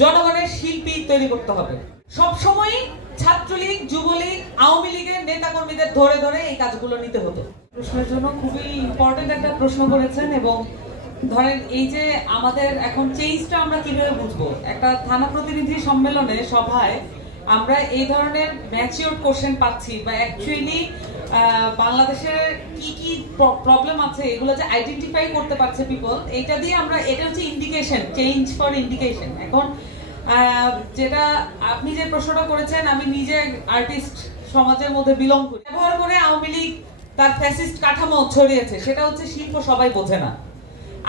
জনগণের শিল্পী তৈরি করতে হবে। সবসময় ছাত্রলীগ, যুবলীগ, আওয়ামী লীগের নেতাকর্মীদের ধরে ধরে এই কাজগুলো নিতে হতো। প্রশ্নের জন্য খুবই ইম্পর্টেন্ট একটা প্রশ্ন করেছেন। এবং ধরেন এই যে আমাদের এখন চেঞ্জটা আমরা কিভাবে বুঝবো, একটা থানা প্রতিনিধি সম্মেলনে সভায় আমরা এই ধরনের ম্যাচিওর কোশ্চেন পাচ্ছি বা অ্যাকচুয়ালি বাংলাদেশের কি কি প্রবলেম আছে এগুলো যে আইডেন্টিফাই করতে পারছে পিপল, এটা দিয়ে আমরা, এটা হচ্ছে ইন্ডিকেশন, চেঞ্জ ফর ইন্ডিকেশন। এখন যেটা আপনি যে প্রশ্নটা করেছেন, আমি নিজে আর্টিস্ট সমাজের মধ্যে বিলং করি। ব্যবহার করে আওয়ামী লীগ তার ফ্যাসিস্ট কাঠামো ছড়িয়েছে, সেটা হচ্ছে শিল্প সবাই বোঝে না।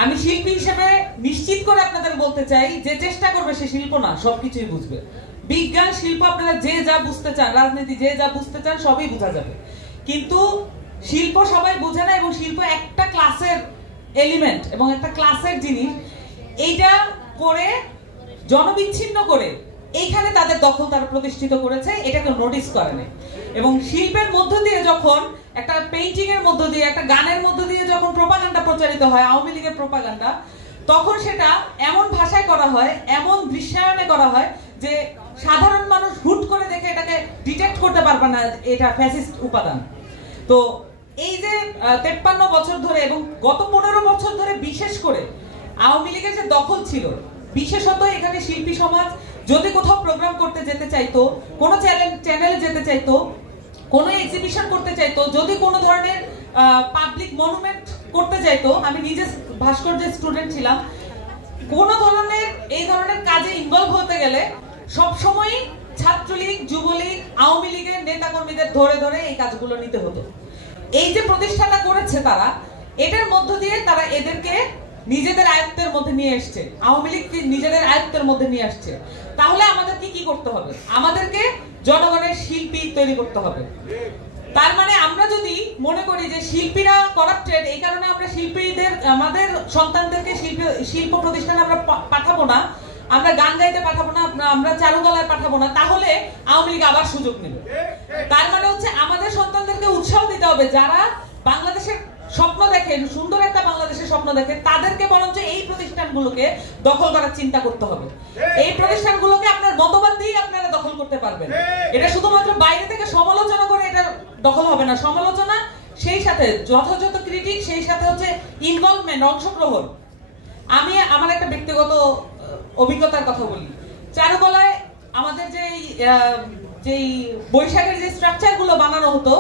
আমি শিল্পী হিসেবে নিশ্চিত করে আপনাদের বলতে চাই, যে চেষ্টা করবে সে শিল্প না সবকিছুই বুঝবে। বিজ্ঞান, শিল্প, আপনারা যে যা বুঝতে চান, রাজনীতি যে যা বুঝতে চান সবই বোঝা যাবে, কিন্তু শিল্প সবাই বোঝে না। এবং শিল্প একটা ক্লাসের এলিমেন্ট এবং একটা ক্লাসের জিনিস, এইটা করে জনবিচ্ছিন্ন করে এইখানে তাদের দখল তারা প্রতিষ্ঠিত করেছে, এটাকে নোটিস করে না। এবং শিল্পের মধ্য দিয়ে যখন একটা পেইন্টিং এর মধ্য দিয়ে, একটা গানের মধ্য দিয়ে যখন প্রোপাগান্ডা প্রচারিত হয়, আওয়ামী লীগের প্রোপাগান্ডা, তখন সেটা এমন ভাষায় করা হয়, এমন দৃশ্যায়নে করা হয় যে সাধারণ মানুষ হুট করে দেখে এটাকে ডিটেক্ট করতে পারবে না এটা ফ্যাসিস্ট উপাদান। তো এই যে 53 বছর ধরে এবং গত 15 বছর ধরে বিশেষ করে আওয়ামী লীগের যে দখল ছিল, বিশেষত এখানে শিল্পী সমাজ যদি কোথাও প্রোগ্রাম করতে যেতে চাইতো, কোনো চ্যানেলে যেতে চাইতো, কোনো এক্সিবিশন করতে চাইতো, যদি কোনো ধরনের পাবলিক মনুমেন্ট করতে চাইতো, আমি নিজে ভাস্কর্যের স্টুডেন্ট ছিলাম, কোনো ধরনের এই ধরনের কাজে ইনভলভ হতে গেলে সবসময় ছাত্রলীগ, যুবলীগ, আওয়ামী লীগের নেতাকর্মীদের ধরে ধরে এই কাজগুলো নিতে হতো। এই যে প্রতিষ্ঠাটা করেছে তারা, এটার মধ্য দিয়ে তারা এদেরকে নিজেদের আয়ত্তের মধ্যে নিয়ে এসছে, আওয়ামী লীগ নিজেদের আয়ত্তের মধ্যে নিয়ে আসছে। তাহলে আমাদেরকে কি করতে হবে? আমাদেরকে জনগণের শিল্পী তৈরি করতে হবে। তার মানে আমরা যদি মনে করি যে শিল্পীরা করাপ্টেড, এই কারণে আমরা শিল্পীদের, আমাদের সন্তানদেরকে শিল্প প্রতিষ্ঠানে আমরা পাঠাবো না, আমরা গান গাইতে পাঠাবো না, আমরা চারুকলায় পাঠাবো না, তাহলে আওয়ামী লীগ আবার সুযোগ নেবে। তার মানে হচ্ছে আমাদের সন্তানদেরকে উৎসাহ দিতে হবে, যারা বাংলাদেশের স্বপ্ন দেখে, সুন্দর একটা বাংলাদেশের স্বপ্ন দেখে, তাদেরকে বরঞ্চ এই প্রতিষ্ঠানগুলোকে দখল করার চিন্তা করতে হবে। এই প্রতিষ্ঠানগুলোকে আপনার মতবাদ দিয়ে আপনারা দখল করতে পারবেন। এটা শুধুমাত্র বাইরে থেকে সমালোচনা করে এটা দখল হবে না। সমালোচনা, সেই সাথে যথাযথ ক্রিটিক, সেই সাথে হচ্ছে ইনভলভমেন্ট, অংশগ্রহণ। আমি আমার একটা ব্যক্তিগত অভিজ্ঞতার কথা বলি। চারুকলায় আমাদের যেই বৈশাখের যে স্ট্রাকচার গুলো বানানো হতো,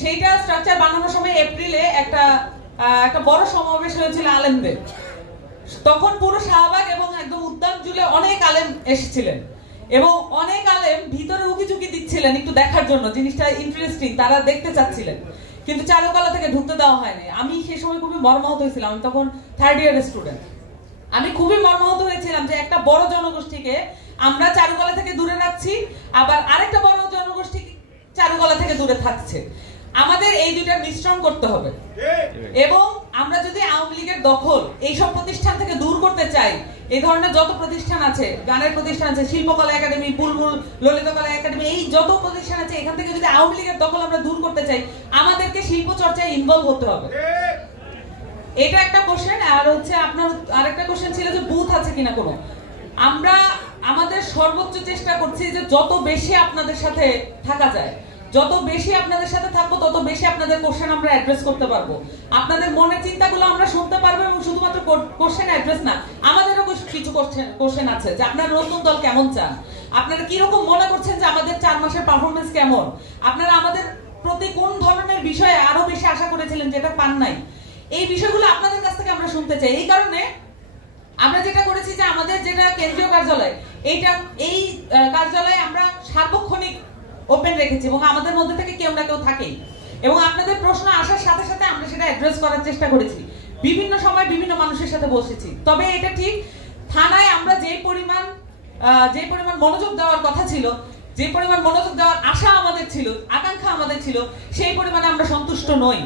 সেইটা স্ট্রাকচার বানানোর সময় এপ্রিলে একটা বড় সমাবেশ হয়েছিল আলেমদের। তখন পুরো শাহবাগ এবং একদম উদ্যান জুড়ে অনেক আলেম এসেছিলেন এবং অনেক আলেম ভিতরে উকিঝুঁকি দিচ্ছিলেন একটু দেখার জন্য, জিনিসটা ইন্টারেস্টিং, তারা দেখতে চাচ্ছিলেন, কিন্তু চারুকলা থেকে ঢুকতে দেওয়া হয়নি। আমি সেই সময় খুবই মর্মাহত হয়েছিলাম, আমি তখন 3rd ইয়ারের স্টুডেন্ট। আমি খুবই মর্মাহত হয়েছিলাম যে একটা বড় জনগোষ্ঠীকে আমরা চারুকলা থেকে দূরে রাখছি, আবার আরেকটা বড় জনগোষ্ঠী চারুকলা থেকে দূরে থাকছে। আমাদের এই দুইটার মিশ্রণ করতে হবে। এবং আমরা যদি আওয়ামী লীগের দখল এইসব প্রতিষ্ঠান থেকে দূর করতে চাই, এই ধরনের যত প্রতিষ্ঠান আছে, গানের প্রতিষ্ঠান আছে, শিল্পকলা একাডেমি, বুলবুল, ললিতকলা একাডেমি, এই যত প্রতিষ্ঠান আছে, এখান থেকে যদি আওয়ামী লীগের দখল আমরা দূর করতে চাই, আমাদেরকে শিল্প চর্চায় ইনভলভ হতে হবে। এটা একটা কোশ্চেন। আর হচ্ছে আপনার আরেকটা কোশ্চেন ছিল যে বুথ আছে কিনা কোনো। আমরা আমাদের সর্বোচ্চ চেষ্টা করছি যে যত বেশি আপনাদের সাথে থাকা যায়, যত বেশি আপনাদের সাথে থাকবো, তত বেশি আপনাদের কোশ্চেন আমরা অ্যাড্রেস করতে পারবো, আপনাদের মনের চিন্তাগুলো আমরা শুনতে পারবো। এবং শুধুমাত্র কোশ্চেন অ্যাড্রেস না, আমাদেরও কিছু কোশ্চেন আছে যে আপনারা নতুন দল কেমন চান, আপনারা কিরকম মনে করছেন যে আমাদের 4 মাসের পারফরমেন্স কেমন, আপনারা আমাদের প্রতি কোন ধরনের বিষয়ে আরো বেশি আশা করেছিলেন যেটা পান নাই, এই বিষয়গুলো আপনাদের কাছ থেকে আমরা শুনতে চাই। এই কারণে আমরা যেটা করেছি যে আমাদের যেটা কেন্দ্রীয় কার্যালয়, এই কার্যালয়ে আমরা সার্বক্ষণিক ওপেন রেখেছি এবং আমাদের মধ্যে থেকে কেউ না কেউ থাকেই। এবং আপনাদের প্রশ্ন আসার সাথে সাথে আমরা সেটা অ্যাড্রেস করার চেষ্টা করেছি, বিভিন্ন সময় বিভিন্ন মানুষের সাথে বসেছি। তবে এটা ঠিক, থানায় আমরা যে পরিমাণ মনোযোগ দেওয়ার কথা ছিল, যে পরিমাণ মনোযোগ দেওয়ার আশা আমাদের ছিল, আকাঙ্ক্ষা আমাদের ছিল, সেই পরিমাণে আমরা সন্তুষ্ট নই।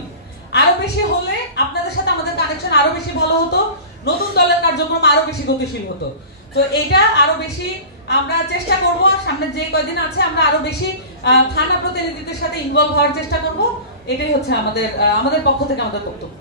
আরো বেশি হলে আপনাদের সাথে আমাদের কানেকশন আরো বেশি ভালো হতো, নতুন দলের কার্যক্রম আরো বেশি গতিশীল হতো। তো এটা আরো বেশি আমরা চেষ্টা করব, সামনে যে কয়দিন আছে আমরা আরো বেশি থানা প্রতিনিধিদের সাথে ইনভলভ হওয়ার চেষ্টা করব। এটাই হচ্ছে আমাদের পক্ষ থেকে আমাদের বক্তব্য।